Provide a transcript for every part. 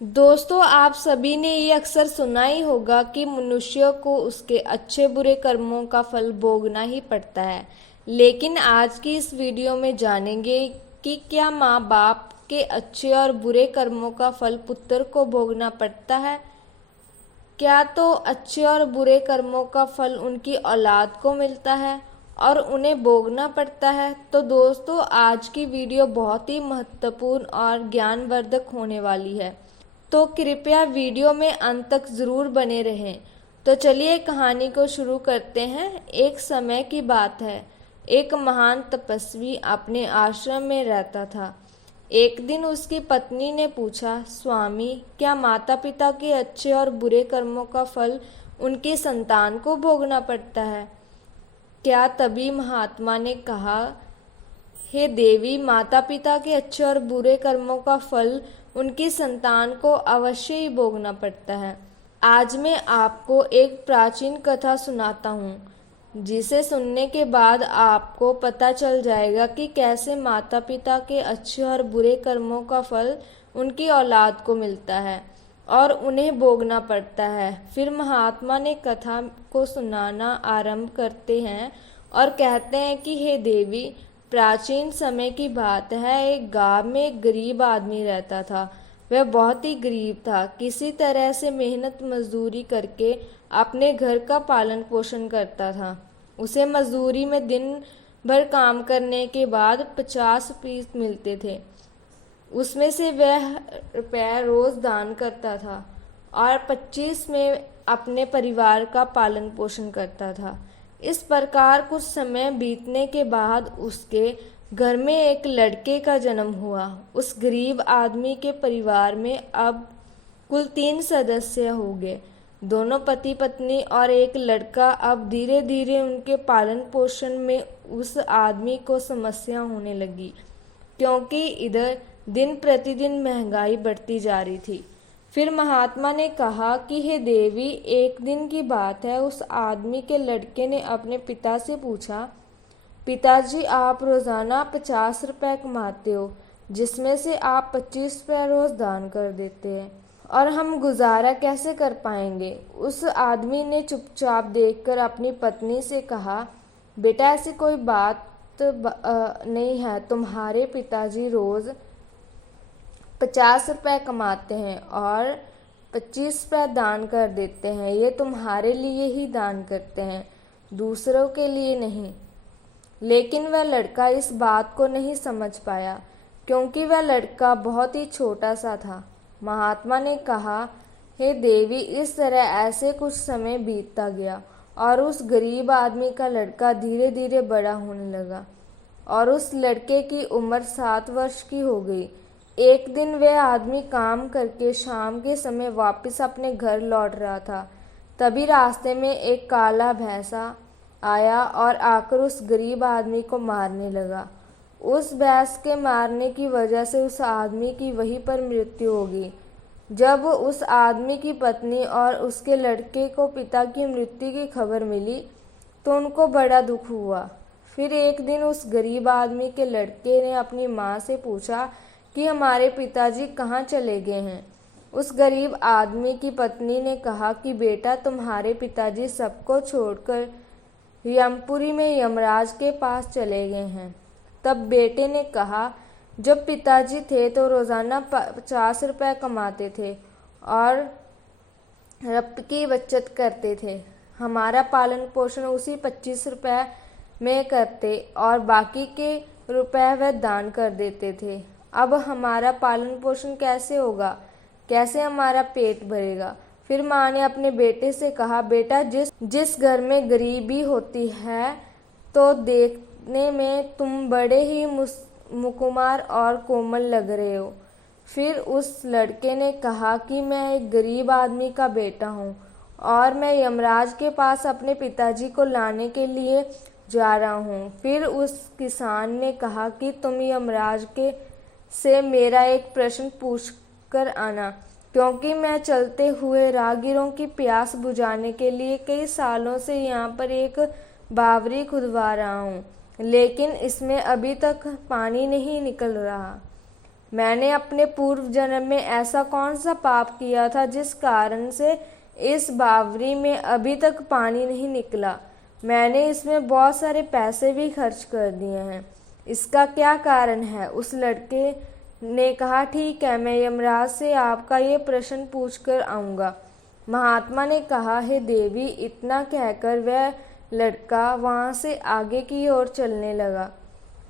दोस्तों, आप सभी ने ये अक्सर सुना ही होगा कि मनुष्य को उसके अच्छे बुरे कर्मों का फल भोगना ही पड़ता है। लेकिन आज की इस वीडियो में जानेंगे कि क्या माँ बाप के अच्छे और बुरे कर्मों का फल पुत्र को भोगना पड़ता है। क्या तो अच्छे और बुरे कर्मों का फल उनकी औलाद को मिलता है और उन्हें भोगना पड़ता है। तो दोस्तों, आज की वीडियो बहुत ही महत्वपूर्ण और ज्ञानवर्धक होने वाली है, तो कृपया वीडियो में अंत तक ज़रूर बने रहें। तो चलिए कहानी को शुरू करते हैं। एक समय की बात है, एक महान तपस्वी अपने आश्रम में रहता था। एक दिन उसकी पत्नी ने पूछा, स्वामी, क्या माता पिता के अच्छे और बुरे कर्मों का फल उनकी संतान को भोगना पड़ता है? क्या तभी महात्मा ने कहा, हे देवी, माता पिता के अच्छे और बुरे कर्मों का फल उनकी संतान को अवश्य ही भोगना पड़ता है। आज मैं आपको एक प्राचीन कथा सुनाता हूँ, जिसे सुनने के बाद आपको पता चल जाएगा कि कैसे माता पिता के अच्छे और बुरे कर्मों का फल उनकी औलाद को मिलता है और उन्हें भोगना पड़ता है। फिर महात्मा ने कथा को सुनाना आरंभ करते हैं और कहते हैं कि हे देवी, प्राचीन समय की बात है, एक गांव में एक गरीब आदमी रहता था। वह बहुत ही गरीब था, किसी तरह से मेहनत मजदूरी करके अपने घर का पालन पोषण करता था। उसे मजदूरी में दिन भर काम करने के बाद 50 फीस मिलते थे। उसमें से वह रुपया रोज दान करता था और 25 में अपने परिवार का पालन पोषण करता था। इस प्रकार कुछ समय बीतने के बाद उसके घर में एक लड़के का जन्म हुआ। उस गरीब आदमी के परिवार में अब कुल 3 सदस्य हो गए, दोनों पति पत्नी और एक लड़का। अब धीरे धीरे उनके पालन पोषण में उस आदमी को समस्या होने लगी, क्योंकि इधर दिन प्रतिदिन महंगाई बढ़ती जा रही थी। फिर महात्मा ने कहा कि हे देवी, एक दिन की बात है, उस आदमी के लड़के ने अपने पिता से पूछा, पिताजी, आप रोजाना 50 रुपए कमाते हो, जिसमें से आप 25 रुपए रोज दान कर देते हैं, और हम गुजारा कैसे कर पाएंगे? उस आदमी ने चुपचाप देखकर अपनी पत्नी से कहा, बेटा, ऐसी कोई बात नहीं है। तुम्हारे पिताजी रोज 50 रुपए कमाते हैं और 25 रुपए दान कर देते हैं। ये तुम्हारे लिए ही दान करते हैं, दूसरों के लिए नहीं। लेकिन वह लड़का इस बात को नहीं समझ पाया, क्योंकि वह लड़का बहुत ही छोटा सा था। महात्मा ने कहा, हे देवी, इस तरह ऐसे कुछ समय बीतता गया और उस गरीब आदमी का लड़का धीरे धीरे बड़ा होने लगा और उस लड़के की उम्र 7 वर्ष की हो गई। एक दिन वह आदमी काम करके शाम के समय वापस अपने घर लौट रहा था। तभी रास्ते में एक काला भैंसा आया और आकर उस गरीब आदमी को मारने लगा। उस भैंस के मारने की वजह से उस आदमी की वहीं पर मृत्यु हो गई। जब उस आदमी की पत्नी और उसके लड़के को पिता की मृत्यु की खबर मिली तो उनको बड़ा दुख हुआ। फिर एक दिन उस गरीब आदमी के लड़के ने अपनी माँ से पूछा कि हमारे पिताजी कहाँ चले गए हैं। उस गरीब आदमी की पत्नी ने कहा कि बेटा, तुम्हारे पिताजी सबको छोड़कर यमपुरी में यमराज के पास चले गए हैं। तब बेटे ने कहा, जब पिताजी थे तो रोजाना 50 रुपए कमाते थे और रक्त की बचत करते थे। हमारा पालन पोषण उसी 25 रुपए में करते और बाकी के रुपए वह दान कर देते थे। अब हमारा पालन पोषण कैसे होगा? कैसे हमारा पेट भरेगा? फिर माँ ने अपने बेटे से कहा, बेटा, जिस घर में गरीबी होती है तो देखने में तुम बड़े ही मुकुमार और कोमल लग रहे हो। फिर उस लड़के ने कहा कि मैं एक गरीब आदमी का बेटा हूँ और मैं यमराज के पास अपने पिताजी को लाने के लिए जा रहा हूँ। फिर उस किसान ने कहा कि तुम यमराज के से मेरा एक प्रश्न पूछ कर आना, क्योंकि मैं चलते हुए राहगीरों की प्यास बुझाने के लिए कई सालों से यहाँ पर एक बावरी खुदवा रहा हूँ, लेकिन इसमें अभी तक पानी नहीं निकल रहा। मैंने अपने पूर्व जन्म में ऐसा कौन सा पाप किया था जिस कारण से इस बावरी में अभी तक पानी नहीं निकला। मैंने इसमें बहुत सारे पैसे भी खर्च कर दिए हैं, इसका क्या कारण है। उस लड़के ने कहा, ठीक है, मैं यमराज से आपका ये प्रश्न पूछ कर आऊँगा। महात्मा ने कहा, हे देवी। इतना कहकर वह लड़का वहाँ से आगे की ओर चलने लगा।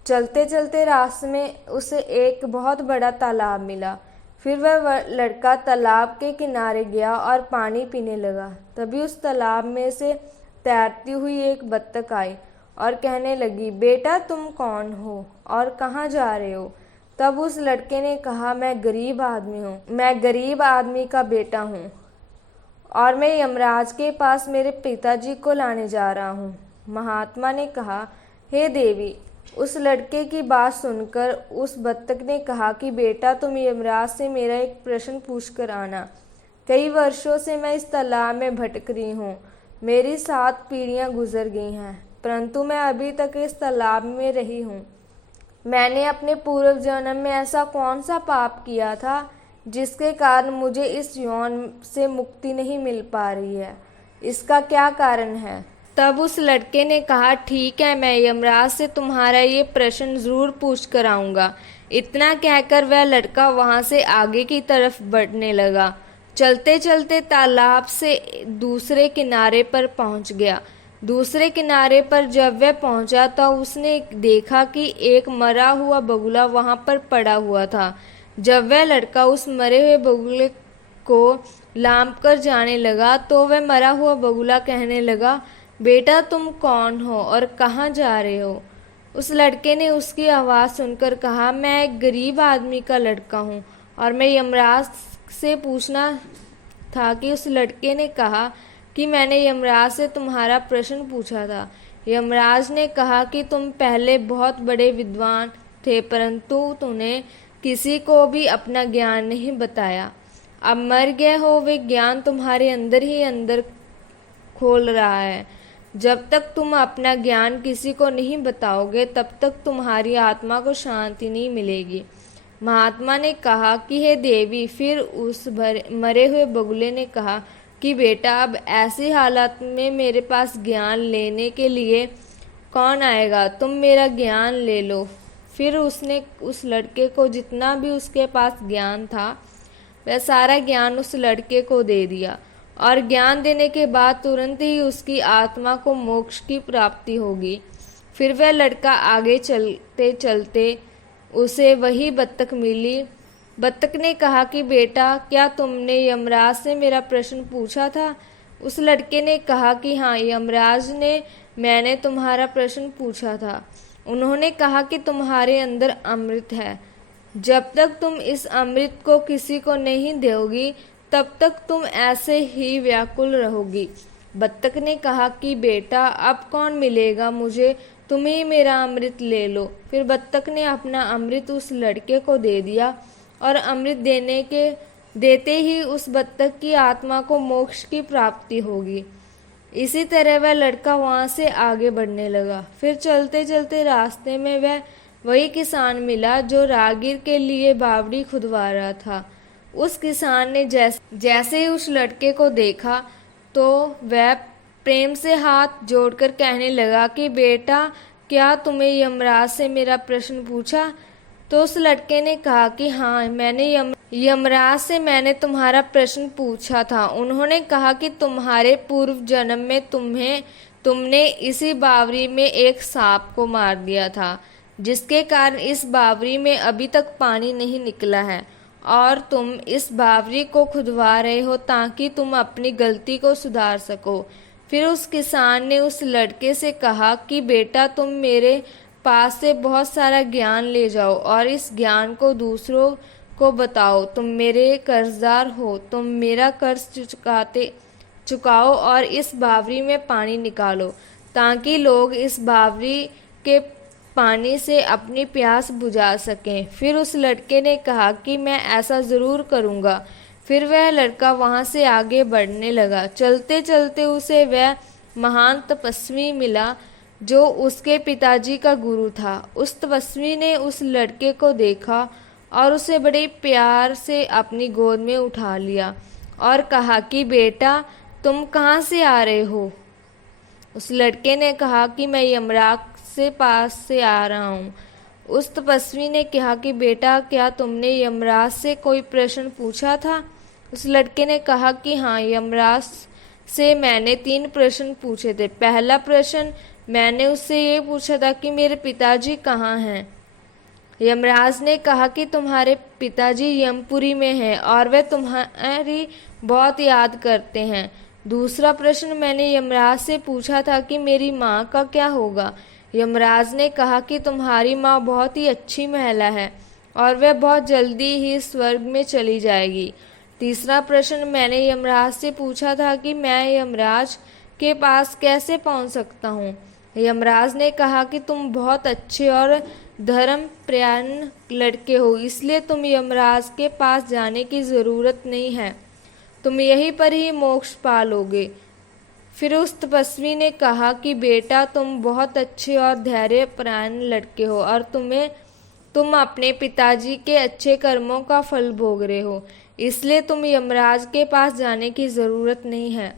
चलते चलते रास्ते में उसे एक बहुत बड़ा तालाब मिला। फिर वह लड़का तालाब के किनारे गया और पानी पीने लगा। तभी उस तालाब में से तैरती हुई एक बत्तख आई और कहने लगी, बेटा तुम कौन हो और कहाँ जा रहे हो। तब उस लड़के ने कहा, मैं गरीब आदमी हूँ, मैं गरीब आदमी का बेटा हूँ और मैं यमराज के पास मेरे पिताजी को लाने जा रहा हूँ। महात्मा ने कहा, हे देवी। उस लड़के की बात सुनकर उस बत्तख ने कहा कि बेटा तुम यमराज से मेरा एक प्रश्न पूछ कर आना। कई वर्षों से मैं इस तालाब में भटक रही हूँ, मेरी 7 पीढ़ियाँ गुजर गई हैं, परंतु मैं अभी तक इस तालाब में रही हूँ। मैंने अपने पूर्व जन्म में ऐसा कौन सा पाप किया था जिसके कारण मुझे इस यौन से मुक्ति नहीं मिल पा रही है, इसका क्या कारण है। तब उस लड़के ने कहा, ठीक है, मैं यमराज से तुम्हारा ये प्रश्न जरूर पूछ कर आऊँगा। इतना कहकर वह लड़का वहाँ से आगे की तरफ बढ़ने लगा। चलते चलते तालाब से दूसरे किनारे पर पहुँच गया। दूसरे किनारे पर जब वह पहुँचा तो उसने देखा कि एक मरा हुआ बगुला वहाँ पर पड़ा हुआ था। जब वह लड़का उस मरे हुए बगुले को लांप कर जाने लगा तो वह मरा हुआ बगुला कहने लगा, बेटा तुम कौन हो और कहाँ जा रहे हो। उस लड़के ने उसकी आवाज़ सुनकर कहा, मैं एक गरीब आदमी का लड़का हूँ और मैं यमराज से पूछना था कि उस लड़के ने कहा कि मैंने यमराज से तुम्हारा प्रश्न पूछा था। यमराज ने कहा कि तुम पहले बहुत बड़े विद्वान थे, परंतु तुमने किसी को भी अपना ज्ञान नहीं बताया। अब मर गए हो, वे ज्ञान तुम्हारे अंदर ही अंदर खोल रहा है। जब तक तुम अपना ज्ञान किसी को नहीं बताओगे तब तक तुम्हारी आत्मा को शांति नहीं मिलेगी। महात्मा ने कहा कि हे देवी। फिर उस मरे हुए बगुले ने कहा कि बेटा अब ऐसी हालत में मेरे पास ज्ञान लेने के लिए कौन आएगा, तुम मेरा ज्ञान ले लो। फिर उसने उस लड़के को जितना भी उसके पास ज्ञान था वह सारा ज्ञान उस लड़के को दे दिया और ज्ञान देने के बाद तुरंत ही उसकी आत्मा को मोक्ष की प्राप्ति होगी। फिर वह लड़का आगे चलते चलते उसे वही बत्तख मिली। बत्तख ने कहा कि बेटा क्या तुमने यमराज से मेरा प्रश्न पूछा था। उस लड़के ने कहा कि हाँ, यमराज ने मैंने तुम्हारा प्रश्न पूछा था। उन्होंने कहा कि तुम्हारे अंदर अमृत है, जब तक तुम इस अमृत को किसी को नहीं दोगी तब तक तुम ऐसे ही व्याकुल रहोगी। बत्तख ने कहा कि बेटा अब कौन मिलेगा मुझे, तुम ही मेरा अमृत ले लो। फिर बत्तख ने अपना अमृत उस लड़के को दे दिया और अमृत देते ही उस बत्तख की आत्मा को मोक्ष की प्राप्ति होगी। इसी तरह वह लड़का वहाँ से आगे बढ़ने लगा। फिर चलते चलते रास्ते में वही किसान मिला जो राहगीर के लिए बावड़ी खुदवा रहा था। उस किसान ने जैसे ही उस लड़के को देखा तो वह प्रेम से हाथ जोड़कर कहने लगा कि बेटा क्या तुम्हें यमराज से मेरा प्रश्न पूछा। तो उस लड़के ने कहा कि हाँ, मैंने यमराज से मैंने तुम्हारा प्रश्न पूछा था। उन्होंने कहा कि तुम्हारे पूर्व जन्म में तुमने इसी बावरी में एक सांप को मार दिया था, जिसके कारण इस बावरी में अभी तक पानी नहीं निकला है और तुम इस बावरी को खुदवा रहे हो ताकि तुम अपनी गलती को सुधार सको। फिर उस किसान ने उस लड़के से कहा कि बेटा तुम मेरे पास से बहुत सारा ज्ञान ले जाओ और इस ज्ञान को दूसरों को बताओ। तुम मेरे कर्जदार हो, तुम मेरा कर्ज चुकाओ और इस बावरी में पानी निकालो ताकि लोग इस बावरी के पानी से अपनी प्यास बुझा सकें। फिर उस लड़के ने कहा कि मैं ऐसा ज़रूर करूँगा। फिर वह लड़का वहाँ से आगे बढ़ने लगा। चलते चलते उसे वह महान तपस्वी मिला जो उसके पिताजी का गुरु था। उस तपस्वी ने उस लड़के को देखा और उसे बड़े प्यार से अपनी गोद में उठा लिया और कहा कि बेटा तुम कहाँ से आ रहे हो। उस लड़के ने कहा कि मैं यमराज से पास से आ रहा हूँ। उस तपस्वी ने कहा कि बेटा क्या तुमने यमराज से कोई प्रश्न पूछा था। उस लड़के ने कहा कि हाँ, यमराज से मैंने 3 प्रश्न पूछे थे। पहला प्रश्न मैंने उससे ये पूछा था कि मेरे पिताजी कहाँ हैं। यमराज ने कहा कि तुम्हारे पिताजी यमपुरी में हैं और वे तुम्हारी बहुत याद करते हैं। दूसरा प्रश्न मैंने यमराज से पूछा था कि मेरी माँ का क्या होगा। यमराज ने कहा कि तुम्हारी माँ बहुत ही अच्छी महिला है और वह बहुत जल्दी ही स्वर्ग में चली जाएगी। तीसरा प्रश्न मैंने यमराज से पूछा था कि मैं यमराज के पास कैसे पहुंच सकता हूं। यमराज ने कहा कि तुम बहुत अच्छे और धर्मपरायण लड़के हो, इसलिए तुम यमराज के पास जाने की ज़रूरत नहीं है, तुम यहीं पर ही मोक्ष पा लोगे। फिर उस तपस्वी ने कहा कि बेटा तुम बहुत अच्छे और धैर्यपरायण लड़के हो और तुम अपने पिताजी के अच्छे कर्मों का फल भोग रहे हो, इसलिए तुम यमराज के पास जाने की ज़रूरत नहीं है,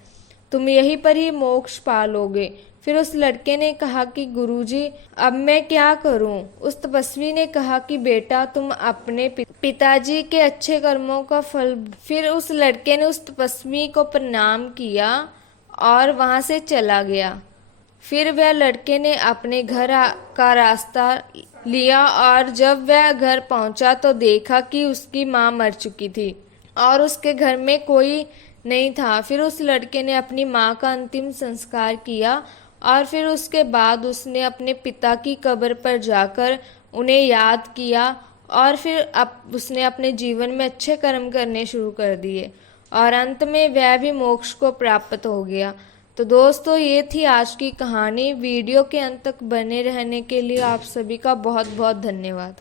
तुम यहीं पर ही मोक्ष पा लोगे। फिर उस लड़के ने कहा कि गुरुजी अब मैं क्या करूं। उस तपस्वी ने कहा कि बेटा तुम अपने पिताजी के अच्छे कर्मों का फल। फिर उस लड़के ने उस तपस्वी को प्रणाम किया और वहां से चला गया। फिर वह लड़के ने अपने घर का रास्ता लिया और जब वह घर पहुंचा तो देखा कि उसकी माँ मर चुकी थी और उसके घर में कोई नहीं था। फिर उस लड़के ने अपनी माँ का अंतिम संस्कार किया और फिर उसके बाद उसने अपने पिता की कब्र पर जाकर उन्हें याद किया और फिर अब उसने अपने जीवन में अच्छे कर्म करने शुरू कर दिए और अंत में वह भी मोक्ष को प्राप्त हो गया। तो दोस्तों ये थी आज की कहानी। वीडियो के अंत तक बने रहने के लिए आप सभी का बहुत बहुत धन्यवाद।